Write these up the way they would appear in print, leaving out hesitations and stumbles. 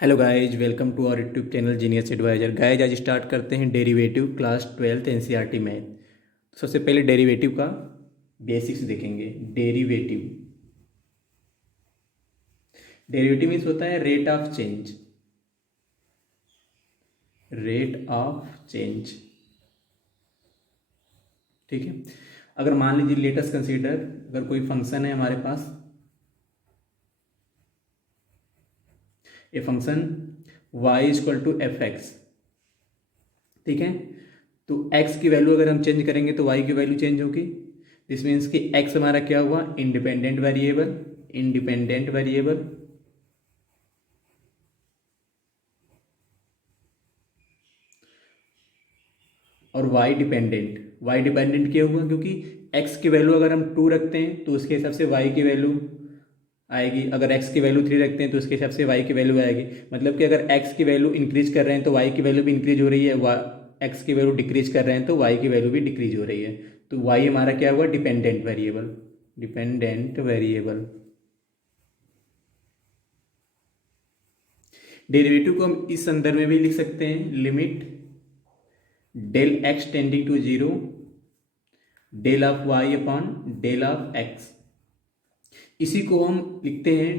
Hello guys, welcome to our YouTube channel genius advisor. Guys आज start करते हैं derivative class 12th NCERT math. सबसे पहले derivative का बेसिक्स देखेंगे। डेरिवेटिव डेरिवेटिव मीन्स होता है rate of change. Rate of change, ठीक है। अगर मान लीजिए लेटस कंसीडर, अगर कोई फंक्शन है हमारे पास, a function y equal to f x, ठीक है। तो x की वैल्यू अगर हम चेंज करेंगे तो y की वैल्यू चेंज होगी। दिस मीन्स कि x हमारा क्या हुआ, इंडिपेंडेंट वेरिएबल। इंडिपेंडेंट वेरिएबल और y डिपेंडेंट। y डिपेंडेंट क्या हुआ, क्योंकि x की वैल्यू अगर हम 2 रखते हैं तो उसके हिसाब से y की वैल्यू आएगी। अगर x की वैल्यू 3 रखते हैं तो उसके हिसाब से y की वैल्यू आएगी। मतलब कि अगर x की वैल्यू इंक्रीज कर रहे हैं तो y की वैल्यू भी इंक्रीज हो रही है, x की वैल्यू डिक्रीज कर रहे हैं तो y की वैल्यू भी डिक्रीज हो रही है। तो y हमारा क्या हुआ, dependent variable. Dependent variable. Derivative को हम इस संदर्भ में भी लिख सकते हैं, limit del x tending to 0 del of y upon del of x। इसी को हम लिखते हैं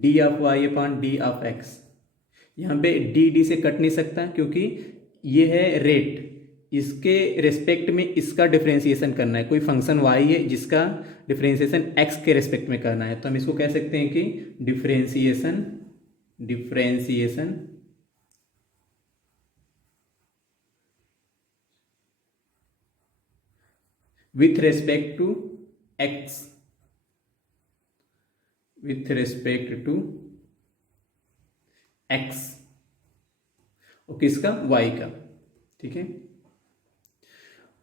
d of y upon d of x. यहाँ पे डी से कट नहीं सकता, क्योंकि ये है रेट, इसके रिस्पेक्ट में इसका डिफ्रेंसिएशन करना है। कोई फंक्शन y है जिसका डिफ्रेंसिएशन x के रिस्पेक्ट में करना है, तो हम इसको कह सकते हैं कि differentiation with respect to x, with respect to x और किसका, y का, ठीक है।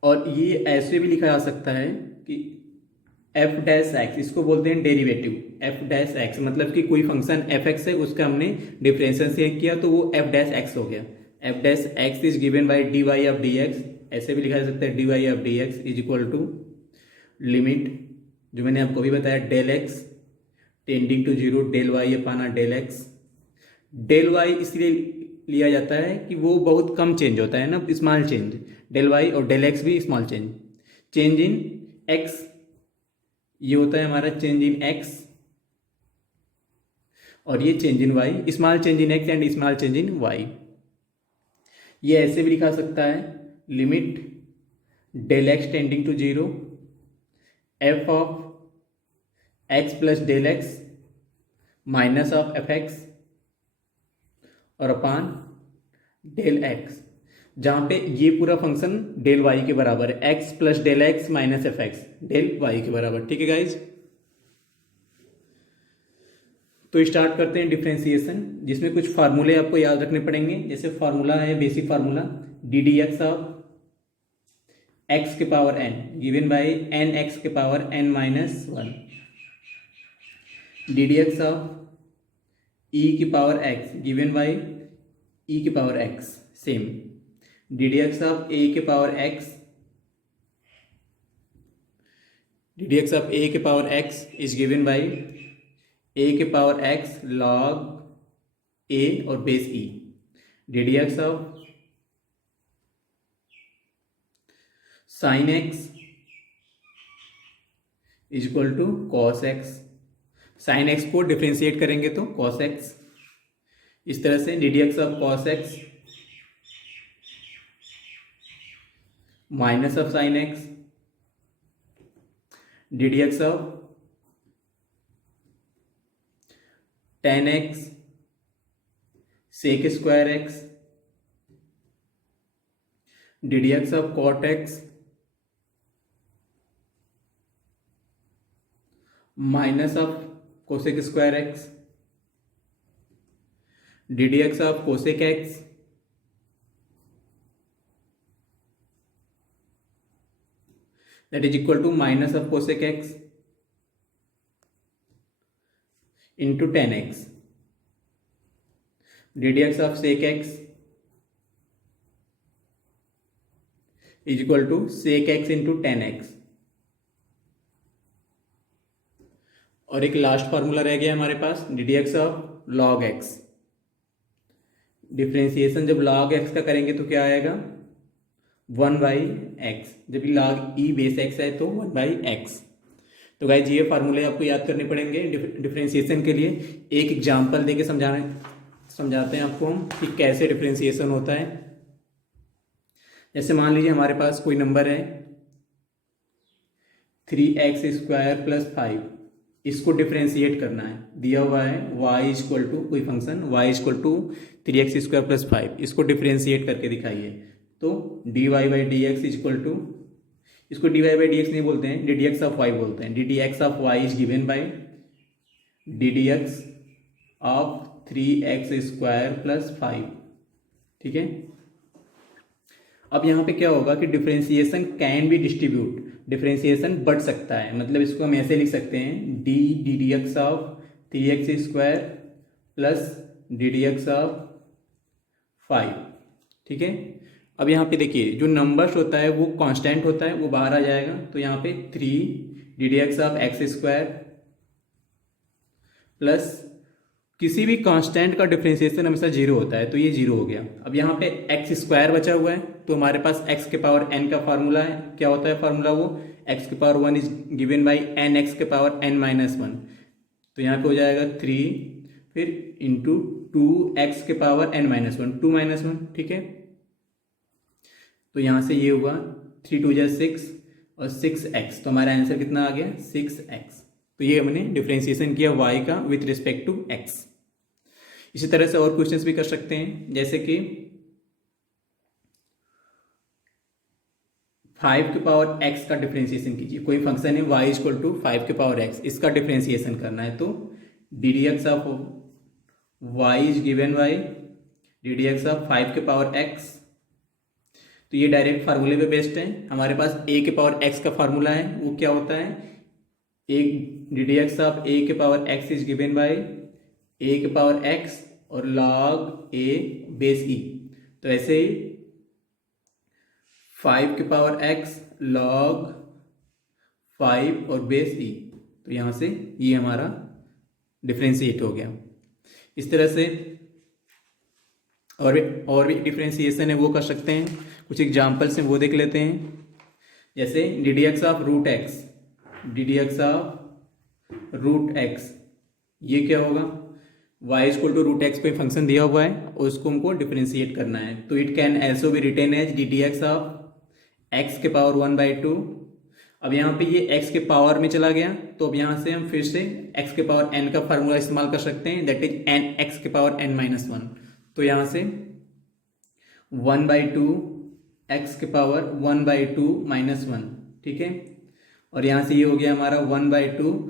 और ये ऐसे भी लिखा जा सकता है कि f डैश एक्स, इसको बोलते हैं डेरिवेटिव। f डैश एक्स मतलब कि कोई फंक्शन एफ एक्स है, उसका हमने डिफरेंशिएट किया तो वो f डैश एक्स हो गया। f dash x is given by d y of d x. ऐसे भी लिखा जा सकता है d y of d x is equal to limit, जो मैंने आपको भी बताया, del x tending to 0 del y upon del x. Del y इसलिए लिया जाता है कि वो बहुत कम चेंज होता है ना, स्मॉल चेंज। डेल वाई और डेल एक्स भी small change. Change in x, ये होता है हमारा चेंज इन एक्स, और ये change in y, small change in x and small change in y. ये ऐसे भी लिखा सकता है, limit del x tending to 0 f of x plus del x minus of f x और अपान डेल एक्स, जहां पे ये पूरा फंक्शन डेल वाई के बराबर है। X plus del x minus f x del y के बराबर, ठीक है गाइज। तो स्टार्ट करते हैं डिफ्रेंसिएशन, जिसमें कुछ फार्मूले आपको याद रखने पड़ेंगे। जैसे फार्मूला है, basic formula, d d x of x के power n given by n x के power n minus 1, d d x of e की power x given by e की power x, same d d x of a के power x, d d x of a के power x is given by a के power x log a और base e, d d x of sine x is equal to cos x. Sine x को differentiate करेंगे तो cos x, इस तरह से d d x of cos x minus of sine x, d d x of tan x sec square x, d d x of cot x minus of cosec square x, d d x of cosec x that is equal to minus of cosec x into tan x, d dx of sec x is equal to sec x into tan x। और एक last formula रह गया हमारे पास, d d x of log x. Differentiation जब log x का करेंगे तो क्या आएगा 1/x, जब log e बेस x है तो 1/x। तो गाइज ये फार्मूले आपको याद करने पड़ेंगे डिफ्रेंसिएशन के लिए। एक एग्जांपल देके समझाते हैं आपको हम कि कैसे डिफ्रेंसिएशन होता है। जैसे मान लीजिए हमारे पास कोई नंबर है 3x² + 5, इसको डिफ्रेंशिएट करना है, दिया हुआ है y इक्वल टू कोई function y equal to 3x² + 5, इसको डिफ्रेंशिएट करके दिखाइए। तो dy/dx इक्वल टू, इसको dy/dx नहीं बोलते हैं, ddx ऑफ y बोलते हैं। ddx of y is given bye ddx of 3x² + 5, ठीक है। अब यहाँ पे क्या होगा कि differentiation can be distribute, differentiation बढ़ सकता है, मतलब इसको हम ऐसे लिख सकते हैं ddx of 3x² + ddx of 5, ठीक है। अब यहाँ पे देखिए जो नंबर्स होता है वो कांस्टेंट होता है, वो बाहर आ जाएगा। तो यहाँ पे 3 ddx ऑफ x² प्लस किसी भी कांस्टेंट का डिफ्रेंसिएशन हमेशा 0 होता है, तो ये 0 हो गया। अब यहाँ पे x² बचा हुआ है, तो हमारे पास x के पावर n का फार्मूला है। क्या होता है फार्मूला वो, x के power 1 is given by n x के पावर n-1। तो यहाँ पे हो जाएगा 3 फिर इंटू 2x के पावर n-1, 2 - 1, ठीक है। तो यहाँ से ये हुआ 3 × 2 = 6 और 6x, तो हमारा आंसर कितना आ गया 6x। तो ये हमने डिफ्रेंसिएशन किया y का विथ रिस्पेक्ट टू x। इसी तरह से और क्वेश्चंस भी कर सकते हैं, जैसे कि 5 के पावर x का डिफ्रेंसिएशन कीजिए। कोई फंक्शन है y इक्वल टू 5 के पावर x, इसका डिफ्रेंसिएशन करना है। तो ddx of y is given bye ddx of 5 के पावर x। तो ये डायरेक्ट फार्मूले पे बेस्ड है। हमारे पास a के पावर x का फार्मूला है, वो क्या होता है, एक ddx ऑफ a के power x is given bye a के पावर x और log a बेस e। तो ऐसे ही 5 के पावर x log 5 और बेस e, तो यहाँ से ये हमारा डिफ्रेंशिएट हो गया। इस तरह से और भी डिफ्रेंशिएशन है वो कर सकते हैं। कुछ एग्जांपल्स हैं वो देख लेते हैं, जैसे ddx of √x, ddx of √x, ये क्या होगा, y इक्वल टू √x पे फंक्शन दिया हुआ है और उसको हमको डिफ्रेंशिएट करना है। तो it can also be written as ddx of x के पावर 1/2। अब यहाँ पे ये x के पावर में चला गया, तो अब यहाँ से हम फिर से x के पावर n का फार्मूला इस्तेमाल कर सकते हैं, दैट इज nx के पावर n-1। तो यहाँ से 1/2 x के पावर 1/2 - 1, ठीक है। और यहाँ से ये हो गया हमारा 1/2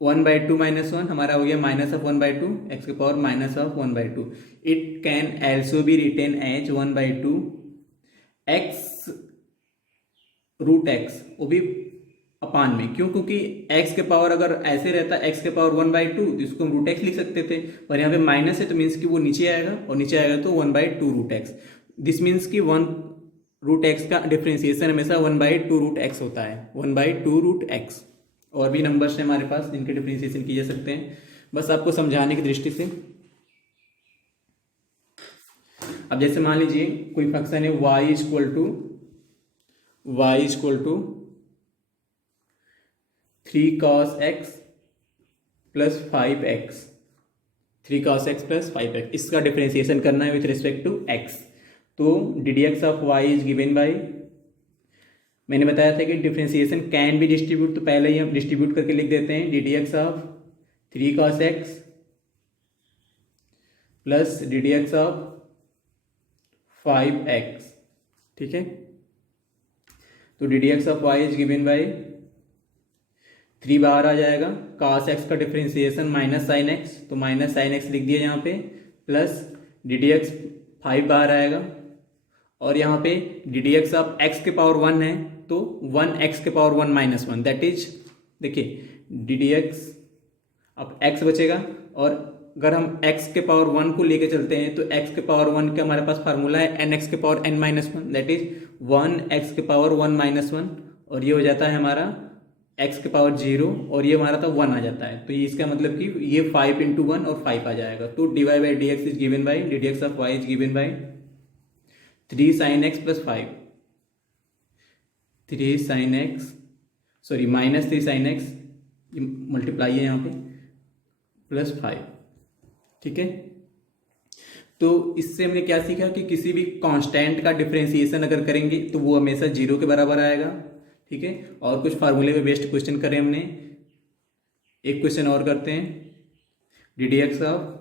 -1 हमारा हो गया -1/2 x के power -1/2। It can also be written as 1/2 x √x, वो भी अपान में, क्यों, क्योंकि x के पावर अगर ऐसे रहता x के पावर 1/2 तो इसको हम √x लिख सकते थे, पर यहाँ पे माइनस है तो मीन्स कि वो नीचे आएगा, और नीचे आएगा तो 1/2 √x। दिस मीन्स कि 1 √x का डिफ्रेंसिएशन हमेशा 1/2 √x होता है, 1/2 √x। और भी नंबर्स हैं हमारे पास जिनके डिफ्रेंसिएशन किए जा सकते हैं, बस आपको समझाने की दृष्टि से। अब जैसे मान लीजिए कोई फंक्शन है y equal to 3 cos x + 5x, 3 cos x + 5x, इसका डिफ्रेंसिएशन करना है विथ रिस्पेक्ट टू x। तो ddx of y is given bye, मैंने बताया था कि डिफ्रेंसिएशन कैन बी डिस्ट्रीब्यूट, तो पहले ही हम डिस्ट्रीब्यूट करके लिख देते हैं ddx of 3 cos x plus ddx of 5x, ठीक है। तो ddx of y is given bye 3 बाहर आ जाएगा, cos x का डिफ्रेंसिएशन माइनस साइन x, तो माइनस साइन x लिख दिया यहाँ पे, प्लस ddx 5 बाहर आएगा, और यहाँ पे ddx ऑफ x के पावर 1 है तो 1x के पावर 1 - 1, दैट इज, देखिए ddx अब x बचेगा, और अगर हम x के पावर 1 को लेके चलते हैं तो x के पावर 1 का हमारे पास फार्मूला है nx के power n-1, that is 1x के पावर 1 - 1, और ये हो जाता है हमारा एक्स के पावर 0 और ये हमारा था 1 आ जाता है, तो ये इसका मतलब कि ये 5 इंटू 1 और 5 आ जाएगा। तो dy by d x is given by d d x of y is given by 3 sine x plus 5, 3 sine x sorry minus 3 sine x, ये मल्टीप्लाई है यहाँ पे, प्लस 5। ठीक है, तो इससे हमने क्या सीखा कि किसी भी कांस्टेंट का डिफरेंशिएशन अगर करेंगे तो वो हमेशा 0 के बराबर आएगा। ठीक है, और कुछ फार्मूले पे बेस्ड क्वेश्चन करें हमने। एक क्वेश्चन और करते हैं, d d x of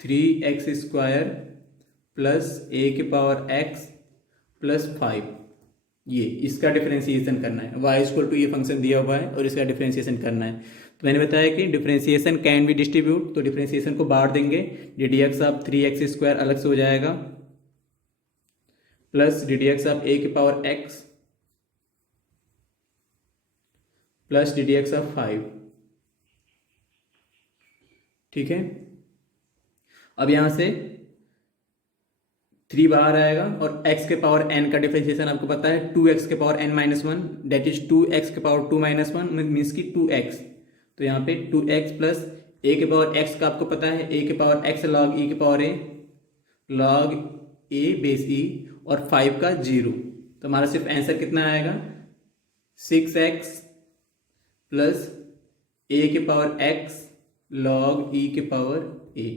3x square plus a के पावर x प्लस 5, ये इसका डिफरेंशिएशन करना है। y इक्वल टू ये फंक्शन दिया हुआ है और इसका डिफरेंशिएशन करना है। तो मैंने बताया कि डिफरेंशिएशन कैन बी डिस्ट्रीब्यूट, तो डिफरेंशिएशन को बांट देंगे, d d x of 3x square अलग से हो जाएगा plus d d x of a के power x plus d d x of 5। ठीक है, अब यहां से 3 बाहर आएगा और x के पावर n का डिफरेंशिएशन आपको पता है 2x के power n minus 1 that is 2x के पावर 2 माइनस 1 मीन्स की 2x। तो यहाँ पे 2x प्लस a के पावर x का आपको पता है a के पावर x लॉग e के power a log a base e और 5 का 0। तो हमारा सिर्फ आंसर कितना आएगा 6x प्लस a के पावर x लॉग e के पावर a।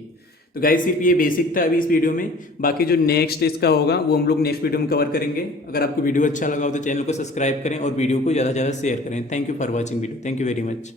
तो गाइस सिर्फ ये बेसिक था अभी इस वीडियो में, बाकी जो नेक्स्ट इसका होगा वो हम लोग नेक्स्ट वीडियो में कवर करेंगे। अगर आपको वीडियो अच्छा लगा हो तो चैनल को सब्सक्राइब करें और वीडियो को ज़्यादा से ज़्यादा शेयर करें। Thank you for watching video, thank you very much.